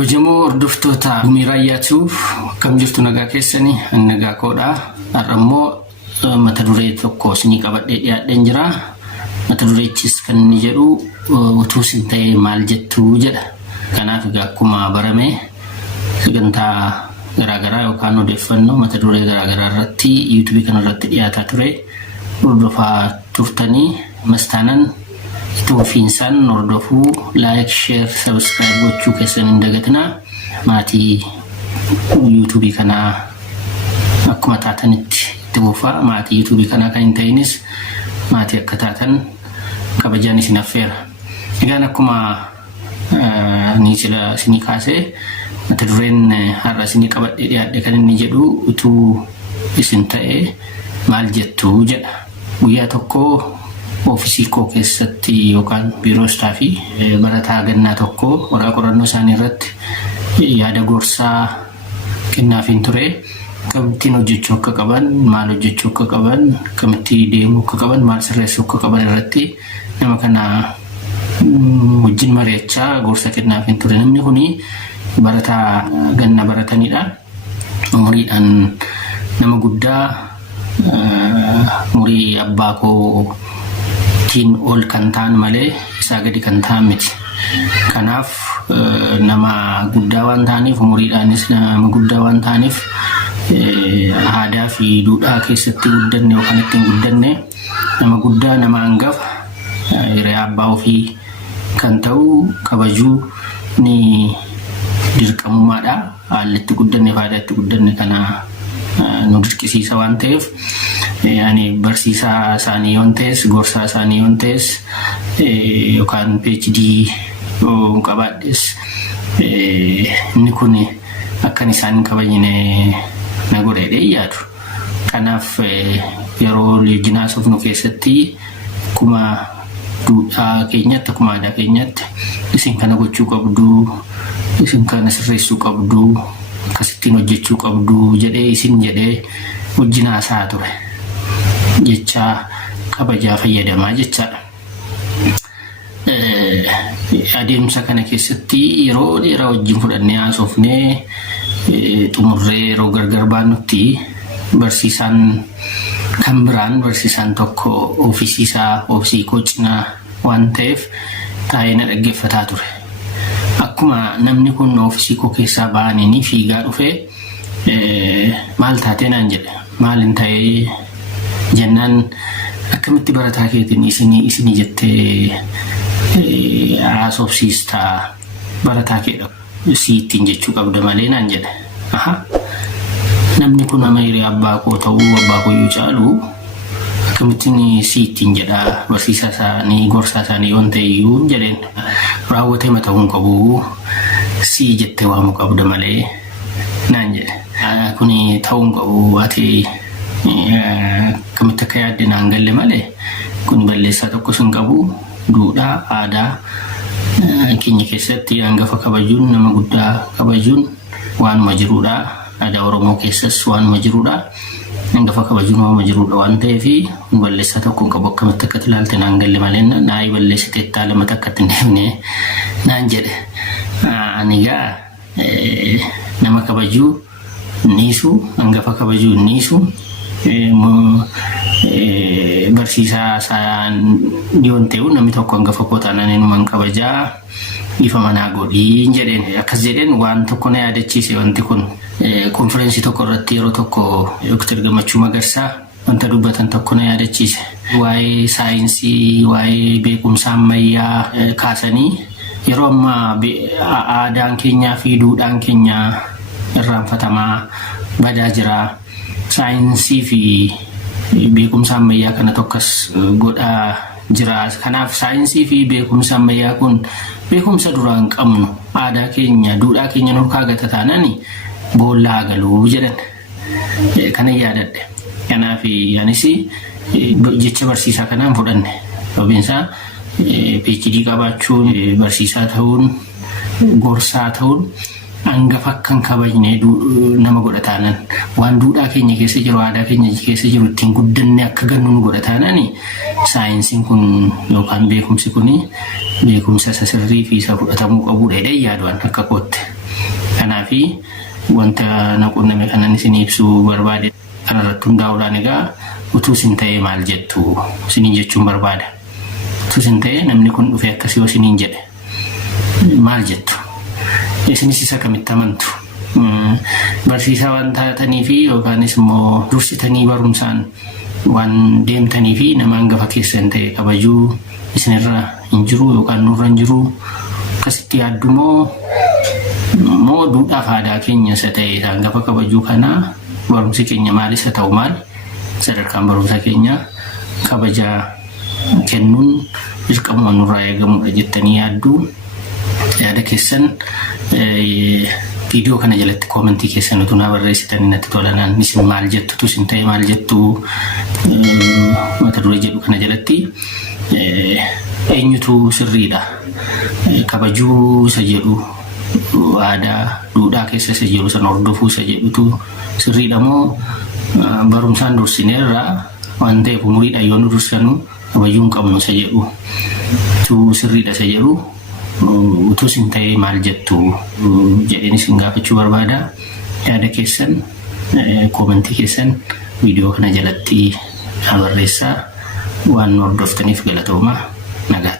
Kabajamoo hordoftoota Miiraayyaatuuf kam jirtu nagaa keessanii nagaa koodha. Har'ammoo mata duree tokko isinii qabadhee dhiyaadheen jira. Mata dureechis kan inni jedhu utuu sin ta'ee maal jettuu jedha. Kanaaf egaa akkuma barame sagantaa garaagaraa yookaan odeeffannoo mata duree garaagaraa irratti YouTube kanarratti dhiyaataa ture. Hordofaa turtanii mastaanan Tuufiinsan hordofuu like share subscribe gochuu keessan hin dagatinaa. Maatii YouTube kanaa akkuma taatanitti itti fufaa. Maatii YouTube kanaa kan hin ta'inis maatii akka taatan kabajaan isin affeera. Egaan akkuma ni sila isinii kaasee mata dureen har'a isinii qabadhee dhiyaadhe kan inni jedhu utuu isin ta'ee maal jettuu jedha. Guyyaa tokko ofiisii koo keessatti yookaan biiroo staafii barataa gannaa tokko waraqaa qorannoo isaanii irratti yaada gorsaa kennaafin ture. Kamittiin hojjechuu akka qaban, maal hojjechuu akka qaban, kamitti deemuu akka qaban, maal sirreessuu akka qaban irratti nama kana wajjin mari'achaa gorsa kennaafin ture. Namni kuni barataa ganna baratanidha. Umuriidhaan nama guddaa, umurii abbaa koo tiin ol kan ta'an malee isaa gadi kan ta'an miti. Kanaaf nama guddaa waan ta'aniif, umuriidhaanis nama guddaa waan ta'aniif aadaa fi duudhaa keessatti guddanne yookaan ittiin guddanne nama guddaa, nama hangafa, hiriyaa abbaa ofii kan ta'u kabajuu ni dirqamummaadha. Haalli itti guddanne faayidaa itti guddanne kana nu dirqisiisa waan ta'eef yani barsiisaa isaanii yoon ta'es, gorsaa isaanii yoon ta'es yookaan PhD qabaadhes inni kun akkan isaan kabajne na godheedhe yaadu. Kanaaf yeroo leenjii sofnu keessatti akkuma duudhaa keenyatti, akkuma aadaa keenyatti isin kana gochuu qabdu, isin kana sirreessuu qabdu, akkasittiin hojjechuu qabdu jedhee isin jedhee wajjin haasaa ture. Jecha kabajaa fayyadamaa jechaadha. Adeemsa kana keessatti yeroo dheeraa wajjin fudhannee haasofnee xumurree yeroo gargar baannutti barsiisaan kan biraan, barsiisaan tokko ofiisii koo cinaa waan ta'eef taa'ee na dhaggeeffataa ture. Akkuma namni kun ofiisii koo keessaa ba'anii fiigaa dhufee maal taatee naan jedhe. Maalin ta'ee jennaan akkamitti barataa keetiin isinii jettee haasofsiistaa barataa keedha siittiin jechuu qabda malee naan jedhe. Namni kun nama hiriyaa abbaa koo ta'uu, abbaa koo yoo caalu akkamittiin siittiin jedhaa barsiisaa isaanii, gorsaa isaanii yoon ta'e iyyuu jedheen. Raawwatee mata hin qabu, sii jettee waamuu qabda malee naan jedhe. Kuni ta'uu hin qabu, ati akkamitti akka yaadde naan galle malee kun balleessaa tokkos hin qabu. Duudhaa, aadaa keenya keessatti hangafa kabajuun, nama guddaa kabajuun waanuma jirudha. Aadaa Oromoo keessas waanuma jirudha. Hangafa kabajuun waanuma jirudha waan ta'eef balleessaa tokko hin qabu. Akkamitti akka ilaalte naan galle malee naayii balleessitee itti lamata akkatti hin deemne naan jedhe. Ani egaa nama kabajuu niisu, hangafa kabajuu niisu, barsiisaa isaan yoon ta'u namni tokko hangafa koo taanaan inni kabajaa ifa manaa godhiin jedheen. Akkas jedheen waan tokko na yaadachiise. Wanti kun konferensii tokko irratti yeroo tokko Dr. Gammachuu Magarsaa wanta dubbatan tokko na yaadachiise. Waa'ee saayinsii, waa'ee beekumsa ammayyaa kaasanii yeroo ammaa aadaan keenyaa fi duudhaan keenya irraanfatamaa badaa jira. Saayinsii fi beekumsa ammayyaa kana tokkos godhaa jira. Kanaaf saayinsii fi beekumsa ammayyaa kun beekumsa duraan qabnu aadaa keenya, duudhaa keenya nurkaa gata taanani boollaa galuu jedhan. Kana yaadadhe. Kanaaf anis jecha barsiisaa kanaan fudhanne. Sababiinsaa PhD qabaachuun, barsiisaa ta'uun, gorsaa ta'uun hangafa akkan kabajne nama godha taanan waan duudhaa keenya keessa jiru, aadaa keenya keessa jiru ittiin guddanne akka gannu nu godha taanani saayinsiin kun yookaan beekumsi kun beekumsa sirrii fi isa fudhatamuu qabudha jedhee yaaduun akka kootte. Kanaafi wanta naqunname kanan isin ibsuu barbaade kanarratti hundaa'uudhaan egaa utuu isin ta'ee maal jettu isiniin jechuun barbaada. Utuu isin ta'ee namni kun dhufee akkasii isiniin jedhe maal jettu? Isinis isa kamitti amantu? Barsiisaa waan taatanii fi yookaanis immoo dursitanii barumsaan waan deemtanii fi nama hangafa keessan ta'e kabajuu isinirra hin jiru yookaan nurra hin jiru akkasitti yaaddu moo duudhaaf aadaa keenya isa ta'e hangafa kabajuu kana barumsi keenya maal isa ta'u maal sadarkaan barumsa keenya kabajaa kennuun dirqama nurraa eegamudha jettanii yaaddu? Yaada keessan video kana jalatti commenti keessan utuu naa barreessitanii natti tolanaan isin maal jettu? Utuu isin ta'e maal jettu? Mata duree jedhu kana jalatti eenyutu sirriidha? Kabajuu isa jedhu aadaa duudhaa keessa isa jiru san hordofuu isa jedhutu sirriidha moo barumsaan dursineerraa waan ta'eef umuriidhaan yoo nu dursanu kabajuu hin qabnu isa jedhu tu sirriidha isa jedhu utuu isin ta'e maal jettu jedheen isin gaafachuu barbaada. Yaada keessan commenti keessan video kana jalatti barreessaa. Waan hordoftaniif galatoomaa. Nagaa.